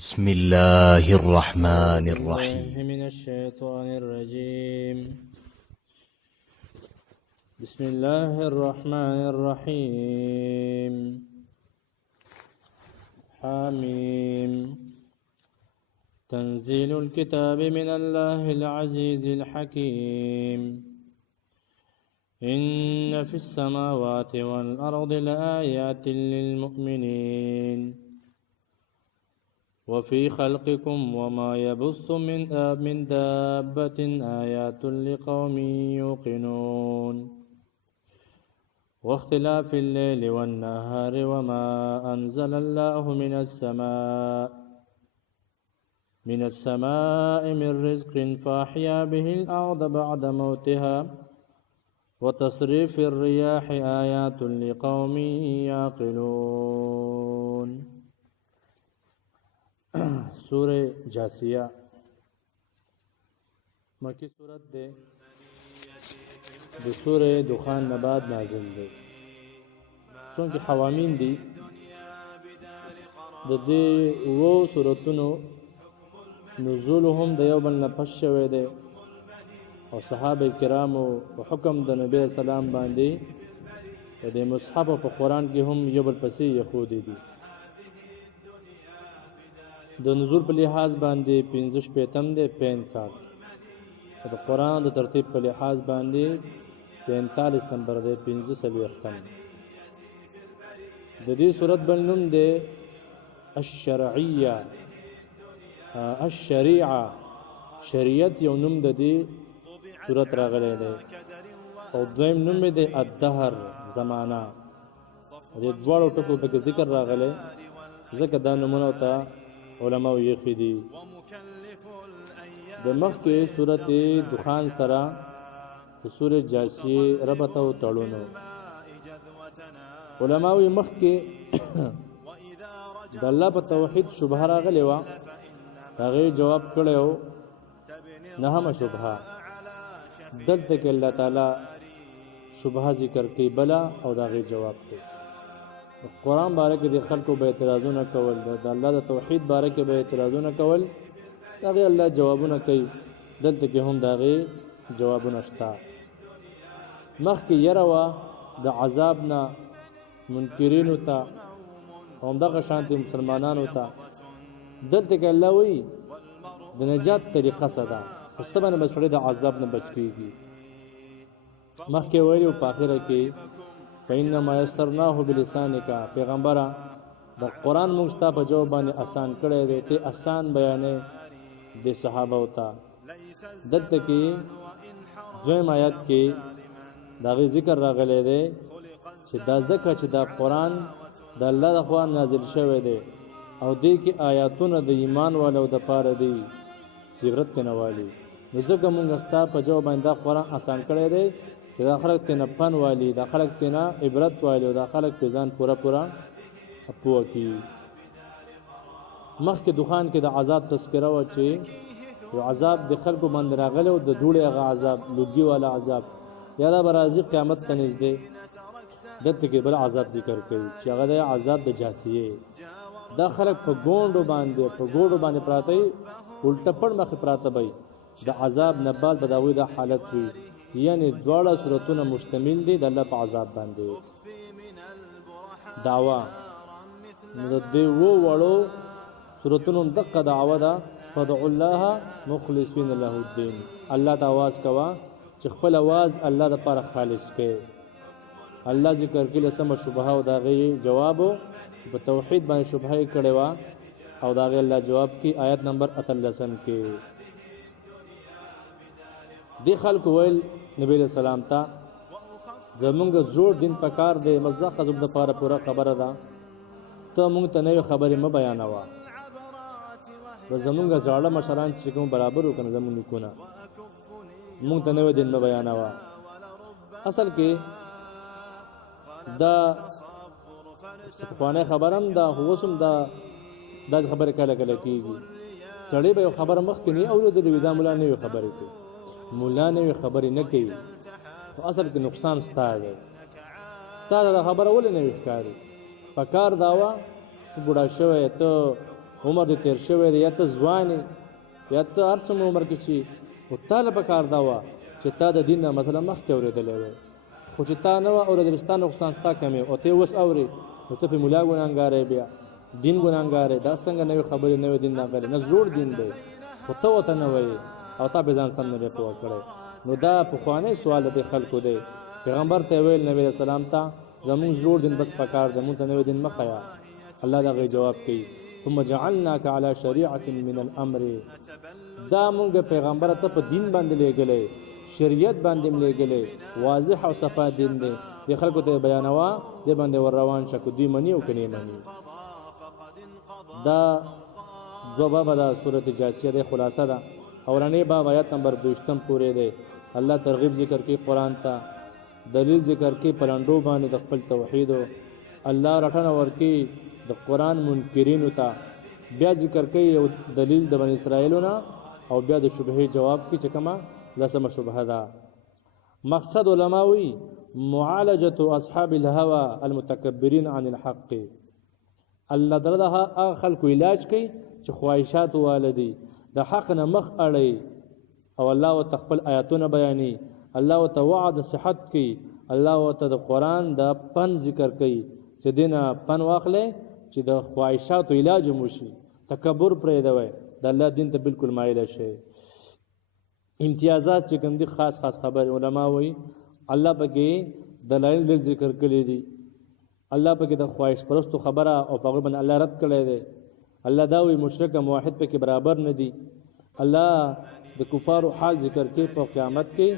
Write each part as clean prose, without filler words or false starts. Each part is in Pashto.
بسم الله الرحمن الرحيم من الشيطان الرجيم بسم الله الرحمن الرحيم حميم تنزيل الكتاب من الله العزيز الحكيم إن في السماوات والأرض لآيات للمؤمنين وفي خلقكم وما يبث من دابة آيات لقوم يوقنون واختلاف الليل والنهار وما أنزل الله من السماء من رزق فأحيا به الأرض بعد موتها وتصريف الرياح آيات لقوم يعقلون. سورة جاسیہ مکی صورت دے دو سورة دخان نباد نازل دے چونکہ حوامین دی دے وہ سورتونو نزولهم دیو بل نپش شوے دے اور صحابہ کرامو حکم د نبی سلام باندې د مصحف په قرآن کې هم یو بل پسې یخودي دي. د نزول په لحاظ باندې 15 شپیتم دی 65 د قرآن د ترتیب په لحاظ باندې 45 نمبر دی 15 د دې صورت بل نوم دی الشرعیه الشریعه شریعت یو نوم د دې صورت راغلی دی او دویم نوم دی الدهر زمانہ. د دواړو ټکو په ذکر راغلی ځکه دا نومونه ته علماء یې دي. د مخکې صورت دخان سره د سورې جاسیه ربط او تړونو علماء یې مخکې د الله په توحید شبهه راغلی و هغه جواب کړو نهمه شبهه دلته کې الله تعالی شبهه ذکر کوي بلا او داغه جواب کوي. قرآن باره کې د خلکو به اعتراضونه کول د الله د توحید باره کې به اعتراضونه کول داغه الله جوابونه کوي دلته کې هم داغه جوابونه شته. مخکې يروا د عذاب نه منکرینو ته هم دغه شانتي مسلمانانو ته دلته کې الله وی د نجات طریقه صدا سبا نه بسړي د عذاب نه بچ کیږي. مخکې ویلو په اخره کې فإنما يسرناه بلسانك پیغمبره د قرآن موږ ته په جواب باندې آسان کړی دی ته آسان بیانې د صحابه او ته دلته کې دویم آیات کې دغه ذکر راغلی دی چې دا ځکه چې دا قرآن د الله د خوا نازل شوی دی او دې کې آیاتونه د ایمان والو د پاره دی عبرت نه والی نو ځکه موږ ستا په جواب باندې دا قرآن آسان کړی دی چې دا خلک ته نه پن والی دا خلک ته نه عبرت والی او دا خلک په ځان پورا پوه کی. مخکې دخان کې د عذاب تذکره و چې یو عذاب د خلکو باندې راغلی او د دوړې هغه عذاب لوګي والا عذاب یا دا برازي قیامت ته نږدې دلته کې بل عذاب ذکر کوي چې هغه د عذاب د جاسیه دا خلک په ګوندو باندې پراته الټه پړ مخ پراته وي د عذاب نبال بداوی د حالت وي یعنی دواړه صورتونه مشتمل دي د الله په عذاب باندې. دعوا نو د دې وړو صورتونو دغه دعوا ده فدع الله مخلصین له الدين الله ته आवाज کوا چې خپل आवाज الله د لپاره خالص کړي. الله ذکر کله سم شبهه او دغه جواب په توحید باندې شبهه کړي وا او داغه الله جواب کی آیت نمبر 38 کې دی خلق ویل نبی علیہ السلام ته زمونږ زوړ دین پکار دی مزه خزم د پاره پورا خبره ده ته مونږ ته نه خبرې م بیانوا و زمونږ ځاړه مشران چې کوم برابر وکنه زمونږ نکونه مونږ ته نه دین م بیانوا. اصل کې دا صفانه خبرم دا هوسم دا خبره کله کیږي سړی به خبره مخ کې نه اورېدلې دا مولا نه خبرې کوي مولا نه خبرې نه کوي اصل کې نقصان ستاره تا دا خبره ولې نه ښکاري پکار داوا ته بډا شوی ته عمر دې تیر شوی دی یا ته ځوان یا ته هر څومره عمر کې شي خو تا له پکار دا وه چې تا د دین نه مثلا مخکې اورېدلی وی خو چې تا نه وه اورېدلې ستا نقصان ستا کمې او ته یې اوس اورې نو ته پې ملا ګناهګار بیا دین ګناهګار دا څنګه نوې خبرې نوې دین راغلی نه زوړ دین دی خو ته ورته نه وایې او تا پې ځان سم نه دی پوه کړی نو دا پخوانی سوال د خلکو دی پیغمبر ته ویل نبی علیه السلام ته زمونږ زوړ دین بس پکار دی مونږ ته نوی دین مه ښیه الله د هغې جواب کوي ثم جعلناک علی شریعة من الامر دا مونږ پیغمبره ته په دین باندې لېږلی شریعت باندې م لېږلی واضح او صفا دین دی دې خلکو ته یې بیانوه دې باندې ور روان شه که دوی مني او که نه مني دا دو بابه دا صورت جاسیه دی خلاصه ده اولنی باب آیت نمبر 22 پورې دی الله ترغیب ذکر کوي قرآن ته دلیل ذکر کوي په لنډو باندې د خپل توحید الله رټنه ورکوي د قرآن منکرینو ته بیا ذکر کوي یو دلیل د بنی اسرائیلو نه او بیا د شبهې جواب کوي چې کومه لسمه شبهه ده مقصد علما وی معالجة اصحاب الهوى المتکبرین عن الحق الله تعالی هغه خلکو علاج کوي چې خواهشات والدي د حق نه مخ اړي او الله او خپل آیاتونه بیانې الله او وعد صحت کوي الله او د قرآن د پن ذکر کوي چې دینه پن واخلې چې د خواهشاتو علاج موشي تکبر پرې دی د الله دین ته بالکل مایل شي امتیازات چې کوم دي خاص خبر علما وایي الله پکې دلایل ذکر کړي دي الله پکې د خواهش پرستو خبره او په غو باندې الله رد کړی دی الله دا وی مشرک موحد پکې برابر نه دي الله د کفارو حال ذکر کوي په قیامت کې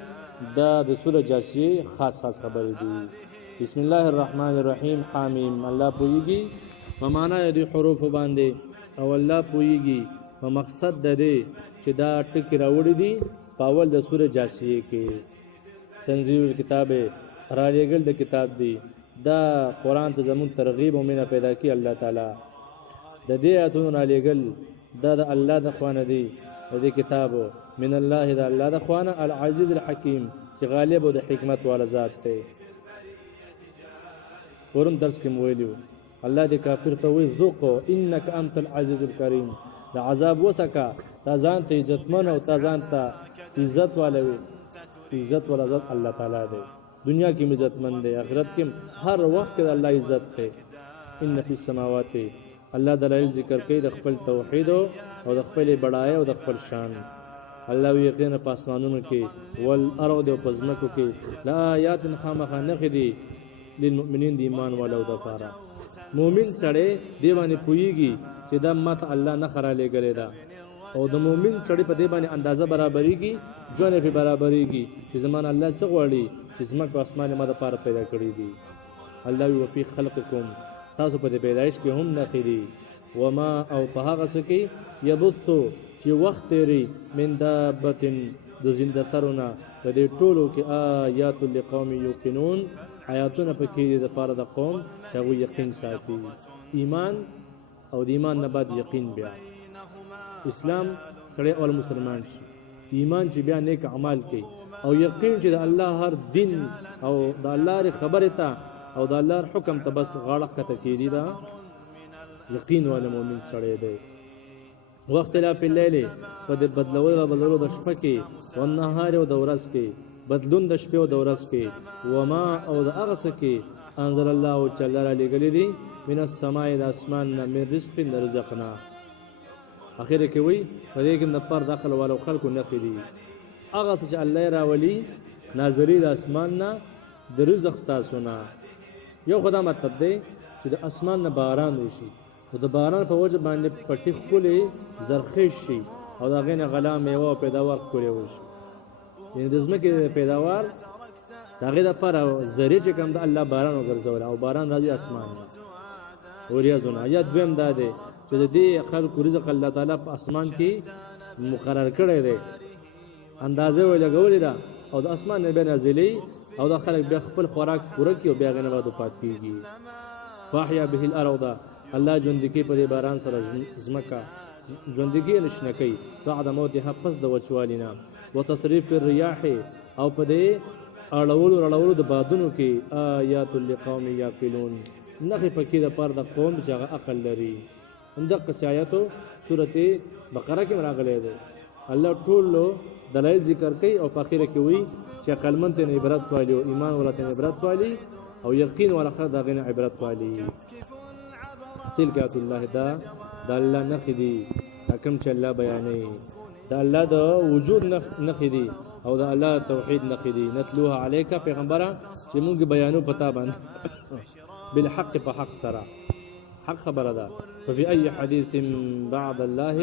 دا د سوره جاسیه خاص خبرې دي بسم الله الرحمن الرحیم حامیم الله پویږي په معنا د حروف باندې او الله پویږي په مقصد د دې چې دا ټکی راوړي دي په اول د سوره جاسیه کې تنزیل الکتاب را لېږل د کتاب دی دا قرآن ته زمون ترغیب او مینه پیدا کی الله تعالی د دې آیاتونو را لېږل دا د الله د خوانه دی د دې کتاب من الله د الله د خوانه العزیز الحکیم چې غالب او د حکمت والا ذات دی ورن درس کې ویلو الله دې کافر ته وی ذوق انک انت العزیز الکریم د عذاب وسکا تا ځان ته عزتمن او تا ځان ته عزت والوي عزت ولا ذات الله تعالی دی دنیا کې عزتمن دی آخرت کې هر وخت کې الله عزت دی ان فی السماوات الله دلایل ذکر کوي د خپل توحید او د خپل بڑای او د خپل شان الله یقینا په اسمانونو کې والارض او پزمکو کې لا آیات خامخ نخدي للمؤمنین دی ایمان والو د پاره مؤمن سره دی باندې پویږي چې دا مت الله نه خره لګره دا او د مؤمن سره په دی باندې اندازه برابرېږي جون په برابرېږي چې زمان الله څه غواړي چې زما په اسمانه مده پاره پیدا کړی دي الله وی فی خلقکم تاسو په پیدایش کې هم نقیدی وما او په هغه څه کې یبثو چې وخت لري من دابتن د زنده سرونه د دې ټولو کې آیات لقوم یوقنون آیاتونه پکې د لپاره د قوم چې هغه یقین ساتي ایمان او د ایمان نه بعد یقین بیا اسلام سره اول مسلمان شي ایمان چې بیا نیک اعمال کوي او یقین چې د الله هر دین او د الله خبره ته او د الله حکم ته بس غاړه کته کیدی دا یقین ول مؤمن سره دی وخت لا په لیل په د بدلولو د شپه کې او نهار او د ورځ کې بدلون د شپې او د ورځ کې وما او د هغه څه کې انزل الله تعالی علی گلی دی من السماء د اسمان من رزق رزقنا اخر کې وی په دې کې د پر داخل والو خلکو نه خېدي هغه چې الله راولي ناظری د اسمان نه د رزق تاسو نه یو خدای مطلب دی چې د اسمان نه باران وشي او د باران په وجه باندې پټي خولې زرخیز شي او دا غینه غلا میوه پیداوار کولې وشي یعنی د زمکه پیداوار داغه د پر زری چې کوم د الله باران وګرځول او باران راځي اسمان نه اوریازونه یا دویم دا دی چې د دې خلکو رزق الله تعالی په اسمان کې مقرر کړی دی اندازه ولګولې ده او د اسمان نه به نازلې او د خلک بیا خپل خوراک پوره کوي او بیا غنه وادو پات کیږي فاحیا به الارض الله ژوندکی په باران سره زمکا ژوندکی نشنکی بعد موتها پس د وچوالینا وتصریف الرياح او په دې اړولو د بادونو کې آیات لقوم یاقلون نخې پکې د پر د قوم چې عقل لري اندق آیاتو سورته بقره کې راغلی دی الله ټول دلایل ذکر کوي او په اخر کې وایي چې عقلمند ته عبرت والی او ایمان ولته عبرت والی او یقین ولخه دا غنه عبرت والی تلک آیات الله دا الله نخدي حکم چې الله بیانې دا الله د وجود نخدي او دا الله توحید نخدي نتلوها عليك پیغمبره چې موږ بیانو پتا باندې بالحق په حق سره حق خبره ده ففي اي حديث بعد الله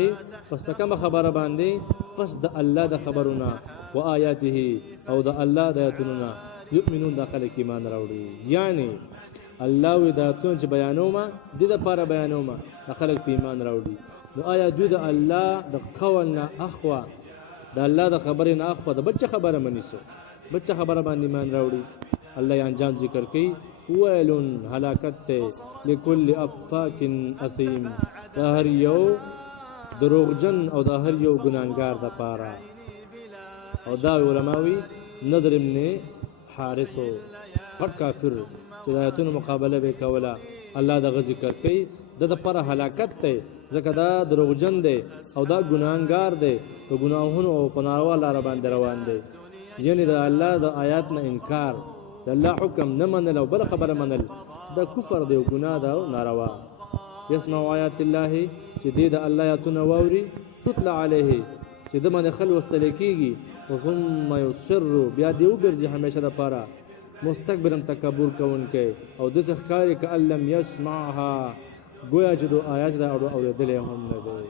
فاستكم خبره باندې پس د الله د خبرونه و آیاته او د الله د آیاتونو یؤمنون داخل کې ایمان راوړي یعنی الله وداتون چې بیانوما د دې لپاره بیانوما داخل کې ایمان راوړي نو آیا دوی د الله د قولنا اخوا د الله د خبرې نه اخوا د بچ خبره منیسو بچ خبره باندې ایمان راوړي الله یې انجام ذکر کوي ويل هلاکت لكل افاك اثيم د هر یو دروغجن او د هر یو ګناګار د پاره او دا علماوی نظر ابن حارثو پټ کافر چې آیاتونو مقابله به کوله الله د ذکر کوي د پر هلاکت ته ځکه دا دروغجن دی او دا ګناګار دی او ګناهونو او پناهوا لار باندې روان دی یعنی د الله د آیات نه انکار د الله حکم نه منل او بل خبره منل دا کفر دی او ګناه ده او ناروا يسمع آیات الله چې د الله آیاتونه واوري تطلع عليه چې د باندې خل وستل کیږي ثم يصر بیا دی وګرځي همیشه لپاره مستكبرن تکبر کوونکې او د ښکاری ک علم يسمعها گویا چې د آیات دا اوریدل هم نه دی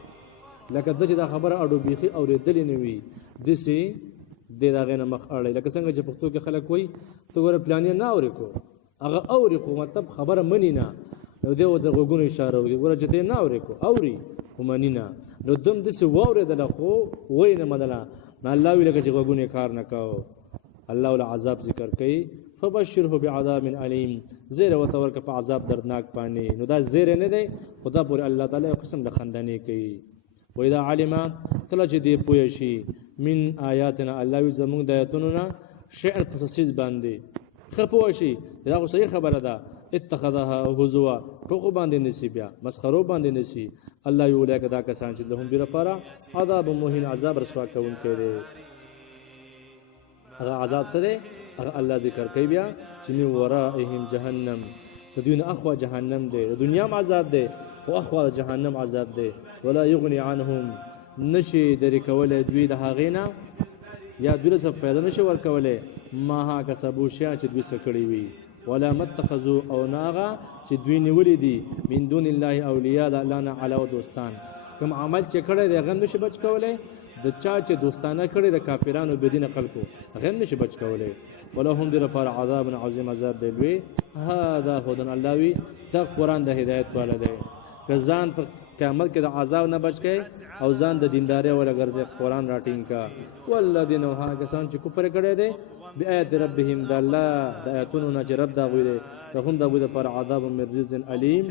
لکه د چې دا خبره اډو بيخي اوریدل نه وي دسي د داغه نه مخ اړي لکه څنګه چې پښتو کې خلک وایي ته ګوره پلانې نه اوري کو هغه اوري خو مطلب خبره منی نه نو دی د غوګونو اشاره وي ګوره چې ته نه اوري کو اوري خو منی نه نو دم دسي ووره د خو وای نه مدلا نه الله وی لکه چې غوګونه کار نه کاو الله ول عذاب ذکر کوي فبشره بعذاب الیم زیر و تورک په عذاب دردناک پانی نو دا زیر نه دی خدا پر الله تعالی قسم د خندنی کوي و اذا علم کله چې دی پوه شي من آیاتنا الله وی زموږ د آیاتونو نه شعر پسسیز باندې خپو شي دا خو صحیح خبره ده اتخذها هزوا ټوخ باندې نصیبیا مسخرو باندې نصیب الله یو لکه دا کسان چې لهم بیر لپاره عذاب مهین عذاب رسوا کوون کړي هغه عذاب سره هغه الله ذکر کوي بیا چې من ورائهم جهنم تدون اخوا جهنم دی دنیا م عذاب دی او اخوا جهنم عذاب دی ولا یغنی عنهم نشي درې کوله دوی د هغینا یا دوی څه پیدا نشي ور کوله ما ها کسبو شیا چې دوی څه کړی وي ولا متخذوا او ناغا چې دوی نیولې دي من دون الله اولیاء لنا علاوه دوستان کوم عمل چې کړی دی هغه نشي بچ کوله د چا چې دوستانه کړی د کافرانو بدین خلکو هغه نشي بچ کوله ولهم در پر عذاب عظیم عذاب دی وی هذا هدن الله وی دا قران د هدایت والا دی کزان په قیامت کې د عذاب نه بچ کې او ځان د دینداري ولا ګرځي قران راټینګ کا والذین ها کسان چې کفر کړي دي بیاات ربهم د الله د آیاتونو نه چې رب دا وی دي ته هم دا وی پر عذاب مرجز الیم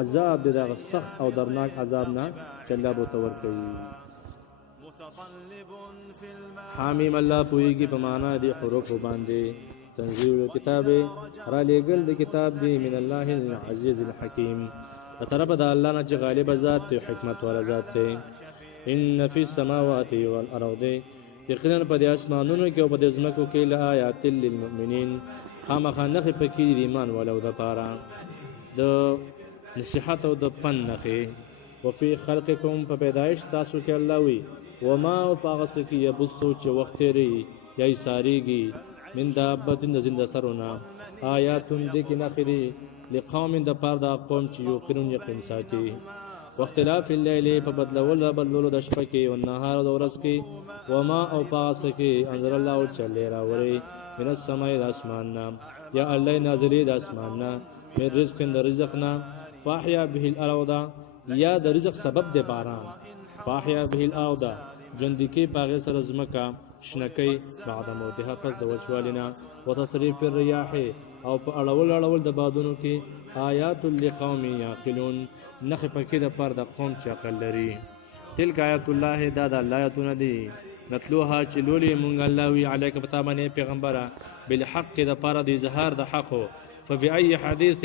عذاب د سخت او درناک عذاب نه چې الله بو تور کوي حامیم الله پویږي په معنا دي حروف باندې تنزيل کتاب را لګل د کتاب دی من الله العزیز الحکیم طرف د الله نه چې غالب ذات ته حکمت والا ذات ته ان فی السماوات والارض یقینا په د اسمانونو کې او په د زمکو کې لآیات للمؤمنین خامخانه په کې ایمان ولو د پاره د نصیحت او د پن نه وفي خلقکم په پیدائش تاسو کې الله وی وما فاغس کی یبثو چې وخت لري یا ساریږي من دابت زنده سرونه آیات دې کې نقدي لقوم د پاره د قوم چې یو قرون یقین ساتي واختلاف الليل په بدلولو د شپه کې او نهار د ورځ کې وما او فاغس کی انزل الله چلے راوري من السماء د اسماننا یا الله نازلې د اسماننا من رزق د رزقنا فاحيا به الارض یا د رزق سبب د باران فاحيا به الارض جندکی پاغه سر زمکا شنکی بعد موتها پس د وچوالینا وتصریف الرياح او په اړول د بادونو کې آیات لقوم یعقلون نخ پکې د پر د قوم چې عقل لري تلک آیات الله دا د الله آیاتونه دي نتلوها چې لولي مونږ الله وی علیک پتا باندې پیغمبره بالحق د پر د اظهار د حق فبأي حديث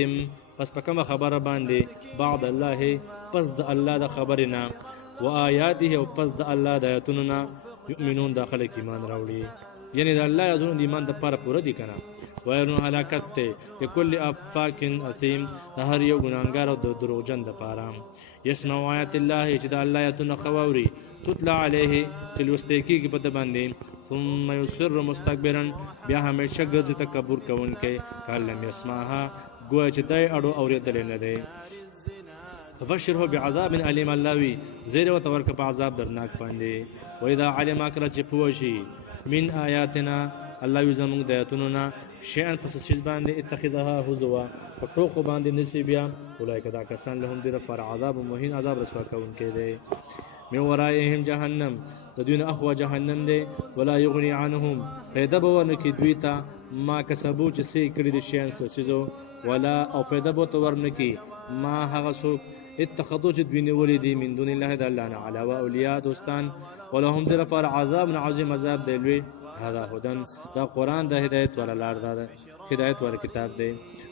پس په کومه خبره باندې بعد الله پس د الله د خبرنا و آیاته او پس د الله د آیاتونو نه یؤمنون داخله کې ایمان راوړي یعنی د الله یادونه د ایمان د لپاره پوره دي کنه وایرون هلاکت ته لكل افاک اثیم د هر یو ګناهګار او د دروغجن د پاره یسمع آیات الله چې د الله آیاتونه خواوري تطلع علیه تلوستکی کې په باندې ثم يصر مستكبرا بیا همیشه ګرځي تکبر کوونکی کلم يسمعها گویا چې دای اړو اورېدل نه دی فبشره بعذاب الیم الله وی زیر و تورک په عذاب درناک باندې و اذا علم اکر چې پوشي من آیاتنا الله یزمون د آیاتونو شیئا پس شیز باندې اتخذها هزوا فټوخ باندې نشي بیا اولئک دا کسان لهم در فر عذاب مهین عذاب رسوا کوونکی دی من ورائهم جهنم د دوی نه اخوا جهنم دی ولا یغنی عنهم پیدا به ورنکي دوی ته ما کسبو چې سې کړي دي شیان سوسیزو ولا او پیدا به ورنکي ما هغه څوک اتخذوا چې دوی نیولې دي من دون الله د الله نه علاوه اولیاء دوستان ولهم در فر عذاب عظیم عذاب دی لوی هذا هدن دا قرآن د هدایت ولا لار دا هدایت ور کتاب دی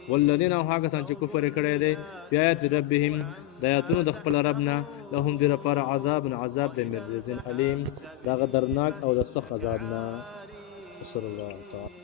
والذین هغه څنګه چې کفر کړي دي بیات ربهم د آیاتونو د خپل ربنا لهم در فر عذاب عذاب د مرزن علیم دا غدرناک او د سخت عذاب نه صلی الله تعالی